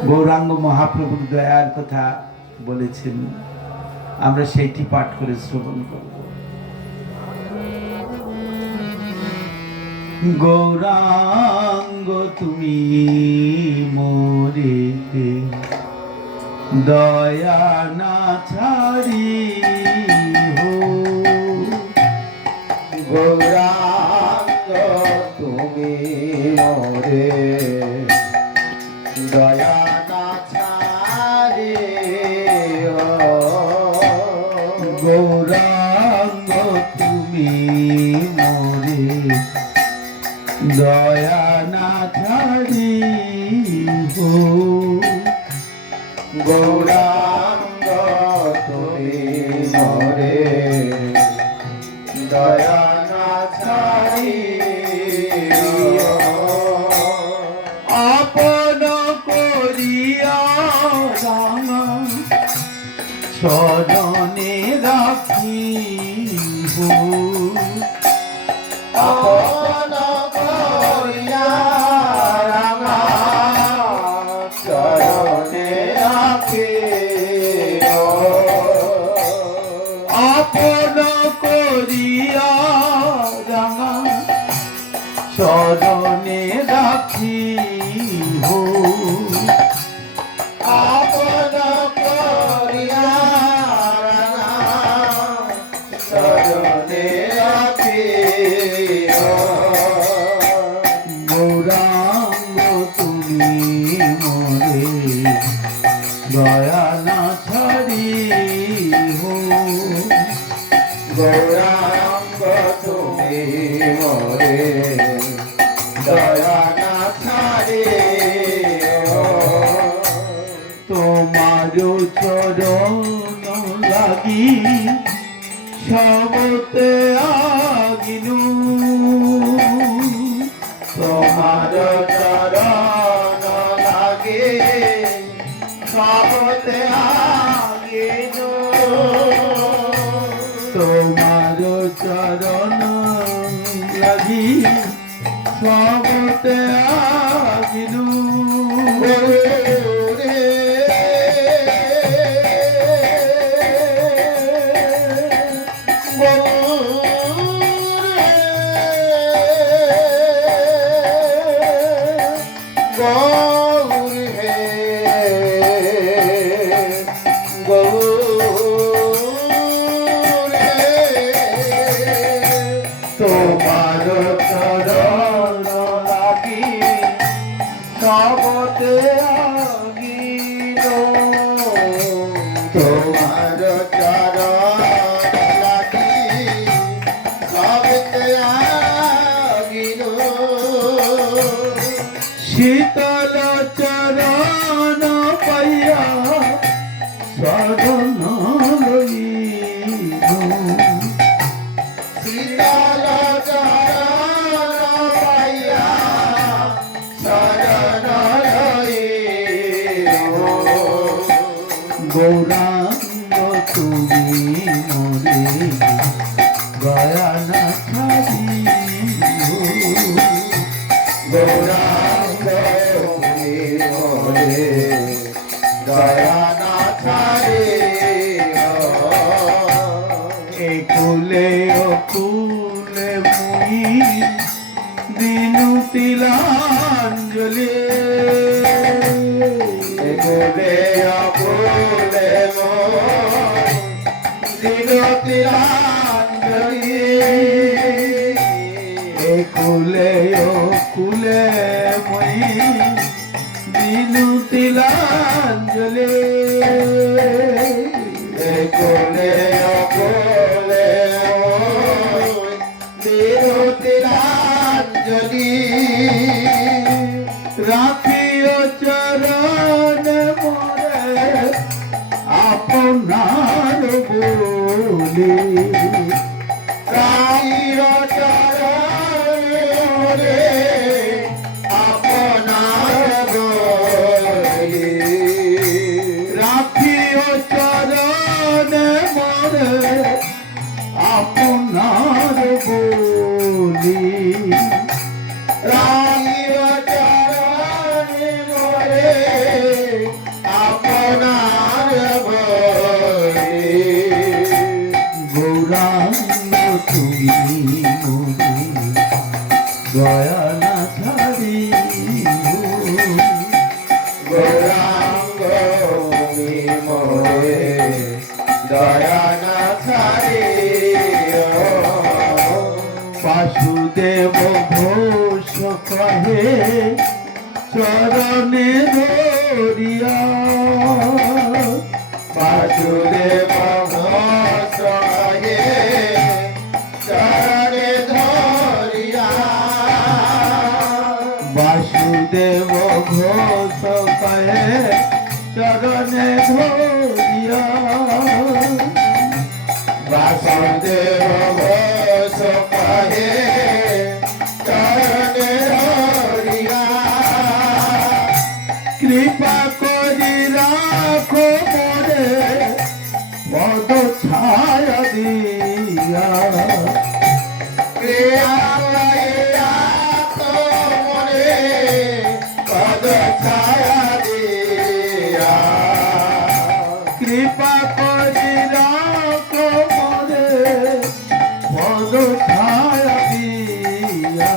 গৌরাঙ্গ মহাপ্রভুর দয়ার কথা বলেছেন। আমরা সেইটি পাঠ করে শ্রবণ করব। গৌরাঙ্গ তুমি মোরে দয়া না ছাড়ি হো, গৌরাঙ্গ তুমি মোরে দয়া না ছাড়ি হো, গৌরাঙ্গ তুমি মোরে দয়া না ছাড়ি হো, গৌরাঙ্গ তুমি মোরে দয়া না ছাড়ি হো। চরণে রাখি হো আপন করিয়া চরণে রাখি গৌরাঙ্গ তুমি মোরে দয়া না ছাড়ি হো গৌরাঙ্গ তুমি মোরে দয়া না ছাড়ে তোমার চরণ লাগি সবতে আগিনু তোমার চরণ লাগে সবতে আগিনু তোমার চরণ লাগি সবতে আগিনু তোমার চরণ লাগি সবতে আগিনু তোমার চরণ লাগি সবতে আগিনু শীতল চরণ পাইয়া শরণ লইনু শীতল চরণ পাইয়া শরণ লইনু গৌরাঙ্গ তুমি মোরে দয়া না ছাড়ি হো গৌরাঙ্গ তুমি মোরে দয়া না ছাড়ে একুলে অকুলে মুই দিনু তিলাঞ্জলি এগুলে অকুলে দিনতিরাঞ্জলি একুলে অকুলে মুই দিনু তিলাঞ্জলি এগুলে অকুলে দিনতিরাঞ্জলি রাখিও চরণ মোরে আপনার বলি রাইর চরণে আপনার বলি রাখিও চরণ মোরে আপনার বলি রাইর চরণে মোরে আপনার বলি গৌরাঙ্গ তুমি মোরে দয়া না ছাড়ি হো গৌরাঙ্গ তুমি মোরে দয়া না ছাড়ে বাসুদেব ঘোষ কহে চরণে ধরিয়া বাসুদেব ঘোষ কহে চরণে ধরিয়া বাসুদেব ঘোষ কহে চরণে ধরিয়া বাসুদেব ঘোষ কহে চরণে ধরিয়া কৃপা করি রাখো মোরে পদ ছায়া দিয়া ক্রিয়া লইয়া তো মনে পদ ছায়া দিয়া কৃপা করি রাখো মোরে পদ ছায়া দিয়া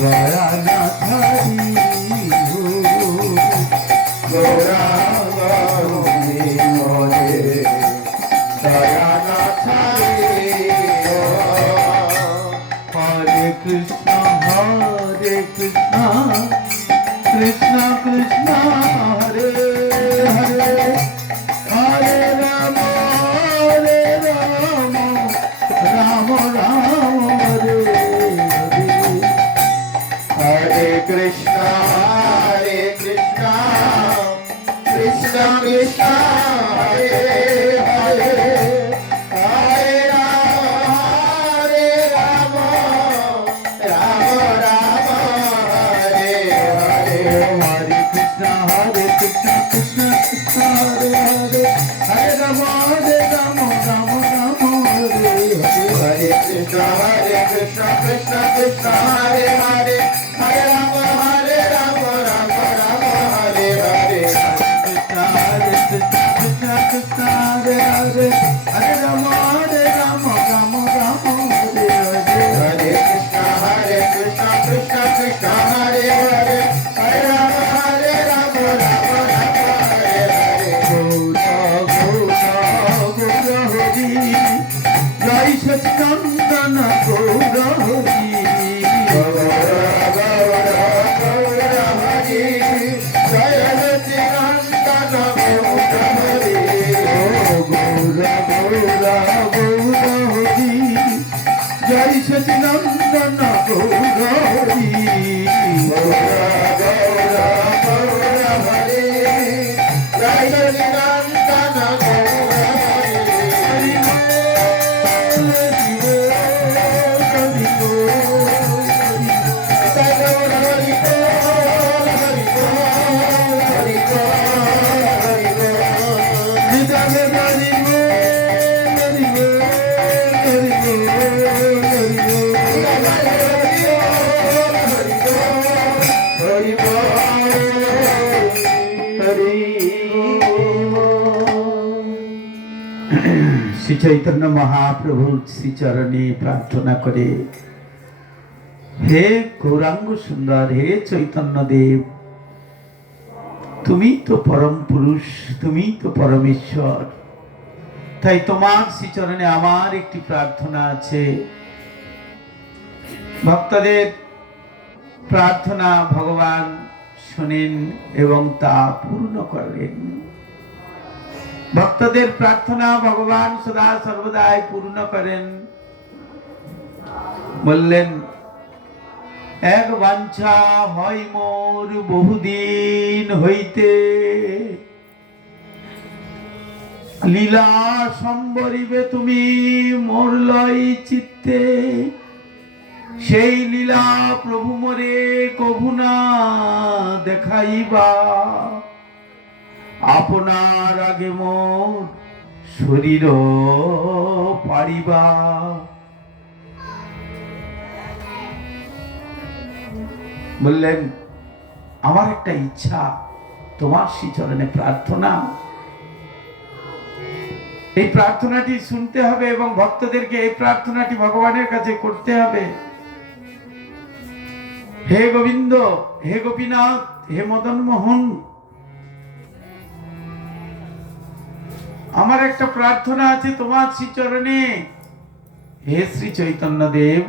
দয়া না ছাড়ি গৌরাঙ্গ মনে দয়া না ছাড়িও। হরে Krishna Krishna Krishna Hare Hare Hare Ram Ram Ram Hare Hare Hare Krishna, Krishna Krishna, Hare Hare, Hare Rama, Rama Rama, Hare Hare. Hare Krishna, Krishna Krishna, Hare Hare, Hare Rama, Rama Rama, Hare Hare. Hare Krishna, Krishna Krishna, Hare Hare, Hare Rama, Rama Rama, Hare Hare. Krishna, Krishna Krishna, Hare Hare, Hare Rama, Rama Rama, Hare Hare. Hare Krishna, Krishna Krishna, Hare Hare, Hare Rama, Rama Rama, Hare Hare. জয় Sachinandan Gour Hari Gaura, Hari, Jaya Sachidananda Gaura Hari. Gour Gour Hari জয় Sachinandan Gour Hari Gaura, Hari, Jaya Sachidananda Gaura Hari. Shri Chaitanya মহাপ্রভুর শ্রীচরণে প্রার্থনা করে, হে গৌরাঙ্গ সুন্দর, হে চৈতন্য দেব, তুমি তো পরম পুরুষ, তুমি তো পরমেশ্বর, তাই তোমার শ্রীচরণে আমার একটি প্রার্থনা আছে। ভক্তদের প্রার্থনা ভগবান শোনেন এবং তা পূর্ণ করেন। ভক্তদের প্রার্থনা ভগবান সদা সর্বদাই পূর্ণ করেন। বললেন, এক বাঞ্ছা হয় মোর বহুদিন হইতে, লীলা সম্বরিবে তুমি মোর লয় চিত্তে, সেই লীলা প্রভু মোরে কভু না দেখাইবা, আপনার আগে মোর শরীর পারিবা। বললেন, আমার একটা ইচ্ছা, তোমার শ্রীচরণে প্রার্থনা, এই প্রার্থনাটি শুনতে হবে এবং ভক্তদেরকে এই প্রার্থনাটি ভগবানের কাছে করতে হবে। হে গোবিন্দ, হে গোপীনাথ, হে মদন মোহন, আমার একটা প্রার্থনা আছে তোমার শ্রীচরণে। হে শ্রী চৈতন্য দেব,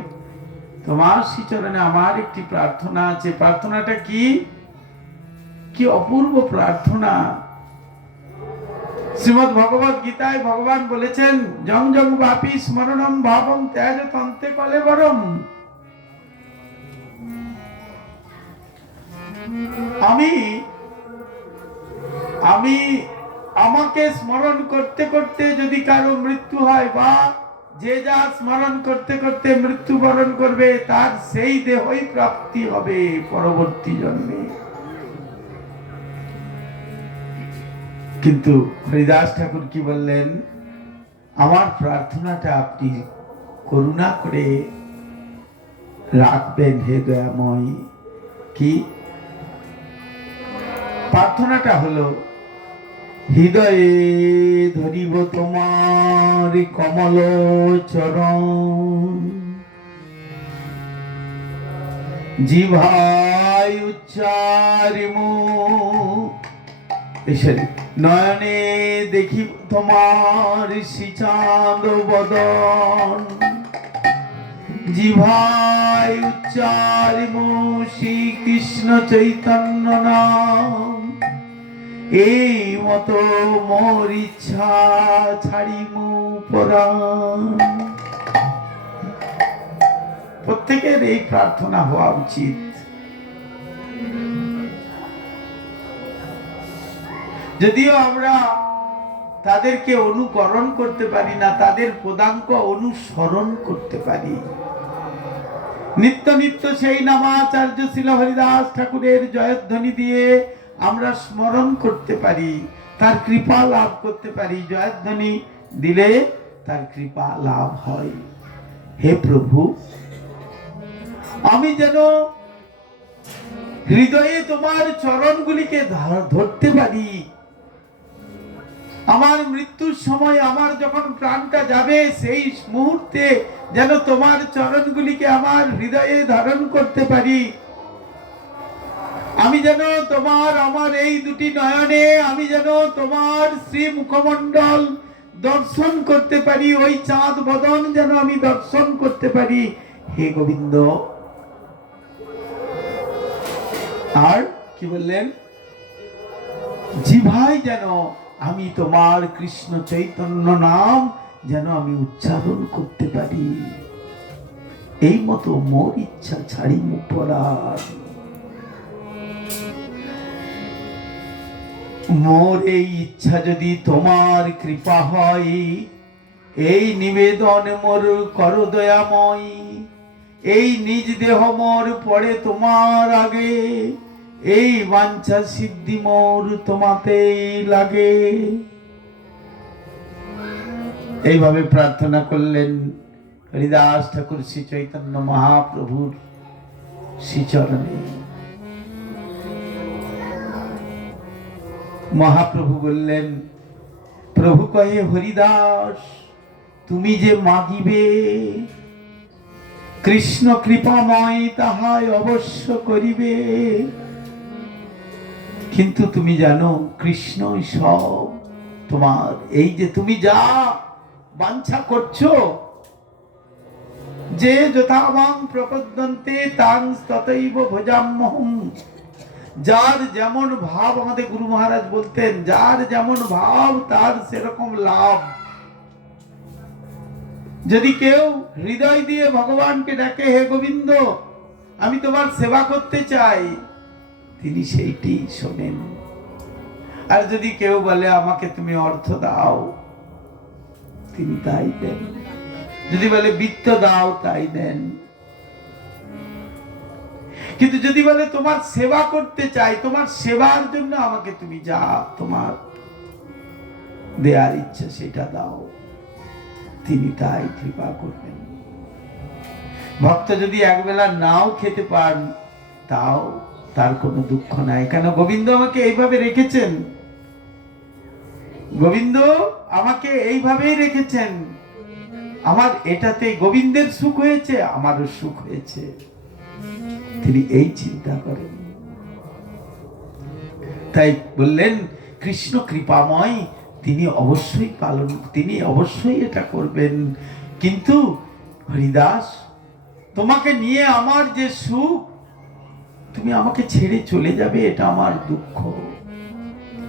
তোমার শ্রীচরণে আমার একটি প্রার্থনা আছে। প্রার্থনাটা কি? কি অপূর্ব প্রার্থনা! শ্রীমদ্ ভগবত গীতায় ভগবান বলেছেন, জং জং বাপি স্মরণম ভাবম ত্যাজ তন্তে কলেবরম। আমি আমাকে স্মরণ করতে করতে যদি কারো মৃত্যু হয়, বা যে যা স্মরণ করতে করতে মৃত্যুবরণ করবে, তার সেই দেহই প্রাপ্তি হবে পরবর্তী জন্মে। কিন্তু হরিদাস ঠাকুর কি বললেন? আমার প্রার্থনাটা আপনি করুণা করে রাখবেন হে দয়াময়। কি প্রার্থনাটা হলো, হৃদয়ে ধরিব তোমার কমল চরণ, জিভায় উচ্চারিমু নয়নে দেখি তোমার শ্রীচাঁদ বদন, জিভায় উচ্চারিমু শ্রীকৃষ্ণ চৈতন্য নাম, এই মতো মোর ইচ্ছা ছাড়িমু পরাণ। প্রত্যেকের এই প্রার্থনা হওয়া উচিত। যদিও আমরা তাদেরকে অনুকরণ করতে পারি না, তাদের পদাঙ্ক অনুসরণ করতে পারি। নিত্য নিত্য সেই নামাচার্য শিল হরিদাস ঠাকুরের জয়ধ্বনি দিয়ে আমরা স্মরণ করতে পারি, তার কৃপা লাভ করতে পারি। জয়ধ্বনি দিলে তার কৃপা লাভ হয়। হে প্রভু, আমি যেন হৃদয়ে তোমার চরণগুলিকে ধরতে পারি। আমার মৃত্যুর সময়, আমার যখন প্রাণটা যাবে, সেই মুহূর্তে যেন তোমার চরণগুলিকে আমার হৃদয়ে ধারণ করতে পারি। আমি যেন তোমার, আমার এই দুটি নয়নে আমি যেন তোমার শ্রী মুখমণ্ডল দর্শন করতে পারি, ওই চাঁদ বদন যেন আমি দর্শন করতে পারি। হে গোবিন্দ। আর কি বললেন? জিভায় যেন আমি তোমার কৃষ্ণ চৈতন্য নাম যেন আমি উচ্চারণ করতে পারি, এই মতো মোর ইচ্ছা ছাড়িমু পরাণ। মোর এই ইচ্ছা যদি তোমার কৃপা হয়, এই নিবেদন মোর কর দয়াময়। এই নিজ দেহ মোর পড়ে তোমার আগে, এই বাঞ্ছা সিদ্ধি মোর তোমাতেই লাগে। এইভাবে প্রার্থনা করলেন হরিদাস ঠাকুর শ্রী চৈতন্য মহাপ্রভুর শ্রীচরণে। মহাপ্রভু বললেন, প্রভু কহে হরিদাস, তুমি যে মাগিবে কৃষ্ণ কৃপাময় তাহাই অবশ্য করিবে। কিন্তু তুমি জানো কৃষ্ণই সব তোমার। এই যে তুমি যা বাঞ্ছা করছো, যে যথাবাং প্রপদ্যন্তে তাং ততৈব ভজাম্যহম। যার যেমন ভাব, আমাদের গুরু মহারাজ বলতেন, যার যেমন ভাব তার সেরকম লাভ। যদি কেউ হৃদয় দিয়ে ভগবানকে ডাকে, হে গোবিন্দ আমি তোমার সেবা করতে চাই, তিনি সেইটি শোনেন। আর যদি কেউ বলে আমাকে তুমি অর্থ দাও, তিনি তাই দেন। যদি বলে বিত্ত দাও, তাই দেন। কিন্তু যদি বলে তোমার সেবা করতে চাই, তোমার সেবার জন্য আমাকে তুমি যা তোমার দেয়ার ইচ্ছা সেটা দাও, তিনি তাই কৃপা করবেন। ভক্ত যদি একবেলা নাও খেতে পান, তাও তার কোনো দুঃখ নাই। কেন? গোবিন্দ আমাকে এইভাবে রেখেছেন, গোবিন্দ আমাকে এইভাবেই রেখেছেন। আমার এটাতে গোবিন্দের সুখ হয়েছে, আমারও সুখ হয়েছে। তিনি এই চিন্তা করেন। তাই বললেন কৃষ্ণ কৃপাময়, তিনি অবশ্যই পালন, তিনি অবশ্যই এটা করবেন। কিন্তু হরিদাস, তোমাকে নিয়ে আমার যে সুখ, তুমি আমাকে ছেড়ে চলে যাবে, এটা আমার দুঃখ।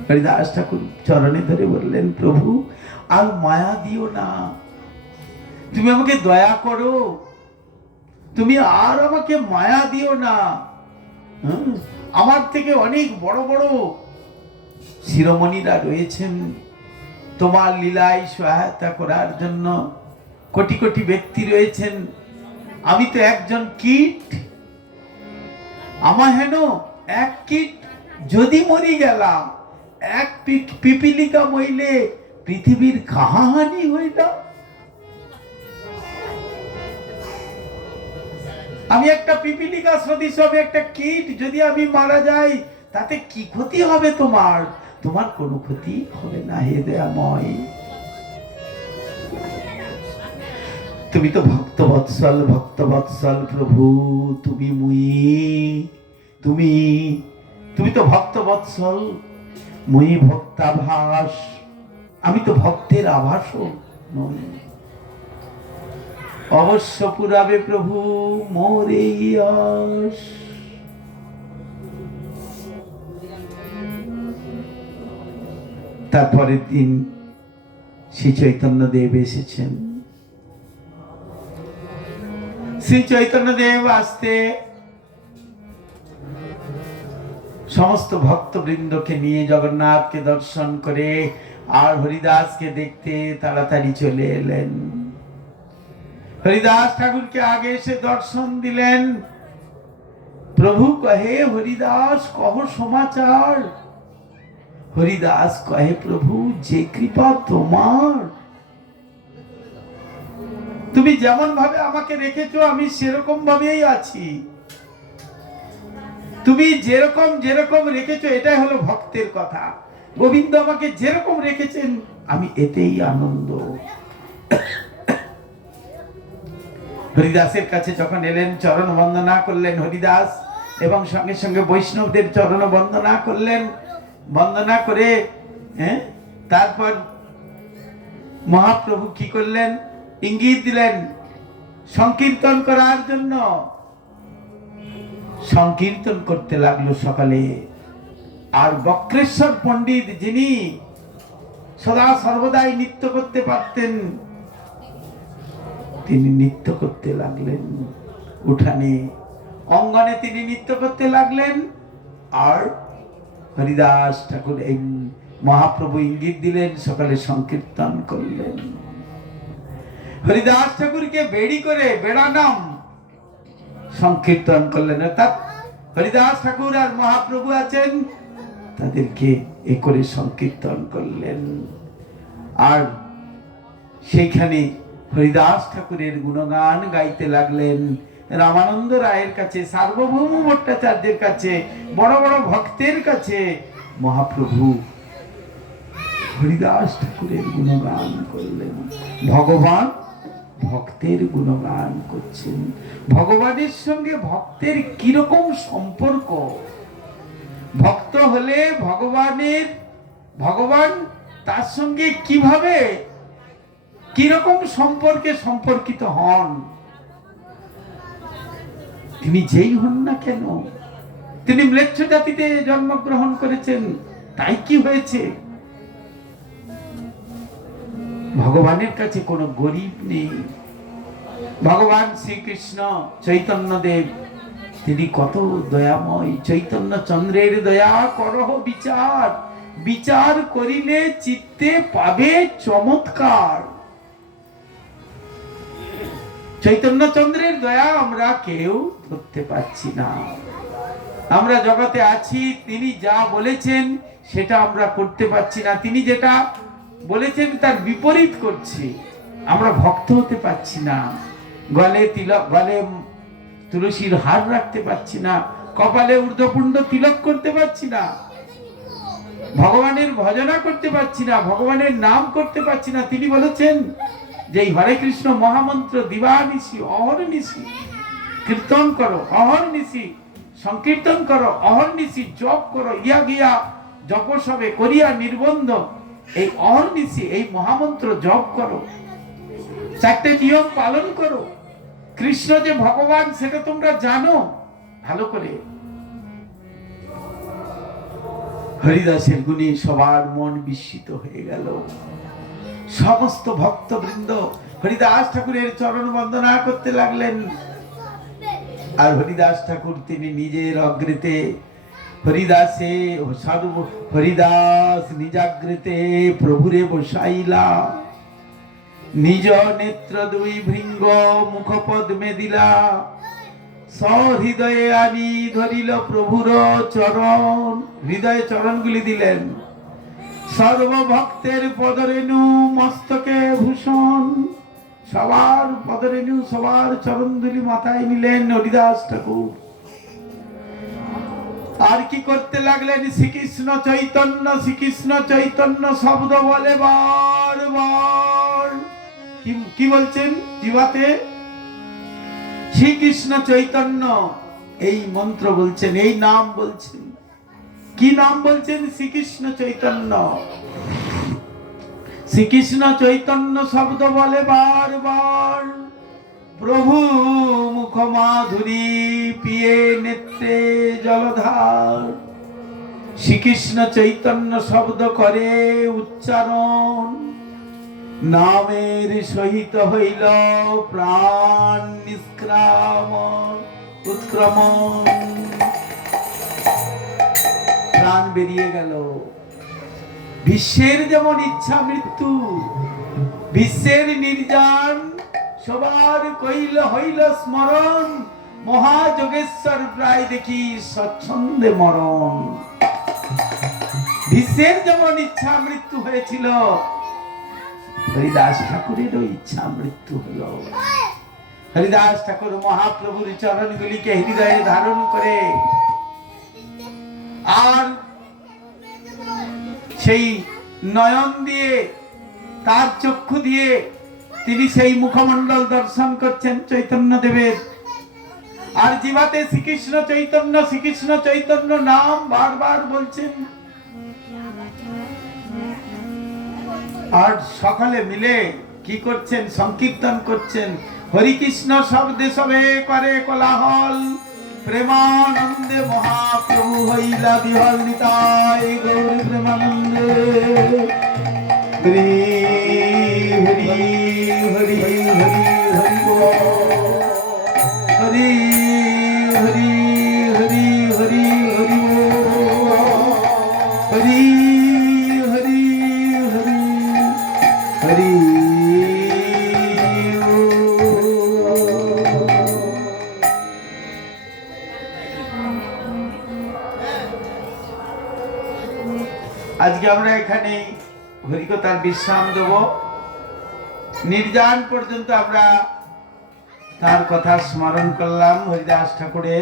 হরিদাস ঠাকুর চরণে ধরে বললেন, প্রভু আর মায়া দিও না, তুমি আমাকে দয়া করো, তুমি আর আমাকে মায়া দিও না। আমার থেকে অনেক বড় বড় শিরোমণিরা রয়েছেন তোমার লীলায় সহায়তা করার জন্য, কোটি কোটি ব্যক্তি রয়েছেন। আমি তো একজন কীট। আমার হেন এক কীট, যদি মরি গেলাম, এক পিপিলিকা মইলে পৃথিবীর কাহাহানি হইল। আমি একটা পিপিলিকা সদৃশ, একটা কীট, যদি আমি মারা যাই তাতে কি ক্ষতি হবে তোমার? তোমার কোনো ক্ষতি হবে না হে দয়াময়। তুমি তো ভক্তবৎসল প্রভু, তুমি তুমি তো ভক্তবৎসল, মুই ভক্তাভাস, আমি তো ভক্তের আভাসও নই। অবশ্য পুরাবে প্রভু মোর এই আশ। তারপরের দিন শ্রী চৈতন্যদেব এসেছেন। শ্রী চৈতন্যদেব আসতে সমস্ত ভক্তবৃন্দকে নিয়ে জগন্নাথকে দর্শন করে আর হরিদাসকে দেখতে তাড়াতাড়ি চলে এলেন। হরিদাস ঠাকুরকে আগে এসে দর্শন দিলেন। প্রভু কহে হরিদাস কহ সমাচার। হরিদাস কহে প্রভু যে কৃপা তোমার, তুমি যেমন ভাবে আমাকে রেখেছো আমি সেরকম ভাবেই আছি। তুমি যেরকম রেখেছো এটাই হলো ভক্তের কথা। গোবিন্দ আমাকে যেরকম রেখেছেন আমি এতেই আনন্দ। হরিদাসের কাছে যখন এলেন, চরণ বন্দনা করলেন হরিদাস, এবং সঙ্গে সঙ্গে বৈষ্ণবদের চরণ বন্দনা করলেন। বন্দনা করে তারপর মহাপ্রভু কি করলেন, ইঙ্গিত দিলেন সংকীর্তন করার জন্য। সংকীর্তন করতে লাগলো সকালে। আর বক্রেশ্বর পণ্ডিত, যিনি সদা সর্বদাই নৃত্য করতে পারতেন, তিনি নৃত্য করতে লাগলেন উঠানে, অঙ্গনে তিনি নৃত্য করতে লাগলেন। আর হরিদাস ঠাকুর এই মহাপ্রভু ইঙ্গিত দিলেন, সকালে সংকীর্তন করলেন। হরিদাস ঠাকুরকে বেড়ানাম সংকীর্তন করলেন। অর্থাৎ হরিদাস ঠাকুর আর মহাপ্রভু আছেন, তাদেরকে এ করে সংকীর্তন করলেন। আর সেইখানে হরিদাস ঠাকুরের গুণগান গাইতে লাগলেন। রামানন্দ রায়ের কাছে, সার্বভৌম ভট্টাচার্যের কাছে, বড় বড় ভক্তের কাছে মহাপ্রভু হরিদাস ঠাকুরের গুণগান করলেন। ভগবান ভক্তের গুণগান করছেন। ভগবানের সঙ্গে ভক্তের কিরকম সম্পর্ক, ভক্ত হলে ভগবান তার সঙ্গে কিভাবে কিরকম সম্পর্কে সম্পর্কিত হন। তিনি যেই হন না কেন, তিনি ম্লেচ্ছ জাতিতে জন্মগ্রহণ করেছেন, তাই কি হয়েছে? ভগবানের কাছে কোনো গরিব নেই। ভগবান শ্রীকৃষ্ণ চৈতন্যদেব তিনি কত দয়াময়। চৈতন্য চন্দ্রের দয়া করহ বিচার, বিচার করিলে চিত্তে পাবে চমৎকার। চৈতন্য চন্দ্রের দয়া আমরা কেউ ধরতে পারছি না। আমরা জগতে আছি, তিনি যা বলেছেন সেটা আমরা করতে পারছি না। তিনি যেটা বলেছেন তার বিপরীত করছি। আমরা ভক্ত হতে পারছি না। গলে তুলসীর হার রাখতে পারছি না, কপালে ঊর্ধ্বপুণ্ড তিলক করতে পারছি না, ভগবানের ভজনা করতে পারছি না, ভগবানের নাম করতে পারছি না। তিনি বলেছেন যে এই হরে কৃষ্ণ মহামন্ত্র দিবানিশি অহর্নিশি কীর্তন করো, অহর্নিশি সংকীর্তন করো, অহর্নিশি জপ করো, ইয়া গিয়া জপ সবে করিয়া নির্বন্ধ। এই অহর্নিশি এই মহামন্ত্র জপ করো, চারটে নিয়ম পালন করো। কৃষ্ণ যে ভগবান সেটা তোমরা জানো ভালো করে। হরিদাসের গুণে সবার মন বিস্মিত হয়ে গেল। সমস্ত ভক্তবৃন্দ হরিদাস ঠাকুরের চরণ বন্দনা করতে লাগলেন। আর হরিদাস ঠাকুর তিনি নিজের অগ্রেতে হরিদাস নিজাগ্রেতে প্রভুরে বসাইলা, নিজ নেত্র দুই ভৃঙ্গ মুখ পদ্মে দিলা, সহৃদয়ে আনি ধরিল প্রভুর চরণ। হৃদয়ে চরণগুলি দিলেন। সর্বভক্তের পদরেণু মস্তকে ভূষণ, সবার পদরেণু সবার চরণধুলি মাথায় নিলেন হরিদাস ঠাকুর। আর কি করতে লাগলেন? শ্রীকৃষ্ণ চৈতন্য শব্দ বলে বারবার। কি কি বলছেন জিবাতে? শ্রীকৃষ্ণ চৈতন্য এই মন্ত্র বলছেন, এই নাম বলছেন। কি নাম বলছেন? শ্রীকৃষ্ণ চৈতন্য। শ্রীকৃষ্ণ চৈতন্য শব্দ বলে বারবার। প্রভু মুখ মাধুরী পিয়ে নেত্রে জলধার। শ্রীকৃষ্ণ চৈতন্য শব্দ করে উচ্চারণ, নামের সহিত হইল প্রাণ নিষ্ক্রাম উৎক্রমণ। প্রাণ বেরিয়ে গেল। বিশ্বের যেমন ইচ্ছা মৃত্যু, বিশ্বের নির্যান সবার হইল স্মরণ। মহাযোগেশ্বর প্রায় দেখি স্বচ্ছন্দে মরণ। বিশ্বের যেমন ইচ্ছা মৃত্যু হয়েছিল, হরিদাস ঠাকুরেরও ইচ্ছা মৃত্যু হলো। হরিদাস ঠাকুর মহাপ্রভুর চরণগুলিকে হৃদয়ে ধারণ করে আর সেই নয়ন দিয়ে, তার চক্ষু দিয়ে তিনি সেই মুখমণ্ডল দর্শন করছেন চৈতন্য দেবের। আর জিবাতে শ্রীকৃষ্ণ চৈতন্য, শ্রীকৃষ্ণ চৈতন্য নাম বারবার বলছেন। আর সকালে মিলে কি করছেন? সংকীর্তন করছেন। হরিকৃষ্ণ শব্দে সবে করে কোলাহল, প্রেমানন্দে মহাপ্রভু হইলা বিহল। নিতাই গৌর প্রেমানন্দে। হরি হরি হরি হরি হরি বল। হরি হরি হরি হরি হরি বল। হরি হরি হরি হরি। আজকে আমরা এখানে হরিকথার বিশ্রাম দেব। নির্যান পর্যন্ত আমরা তার কথা স্মরণ করলাম হরিদাস ঠাকুরের।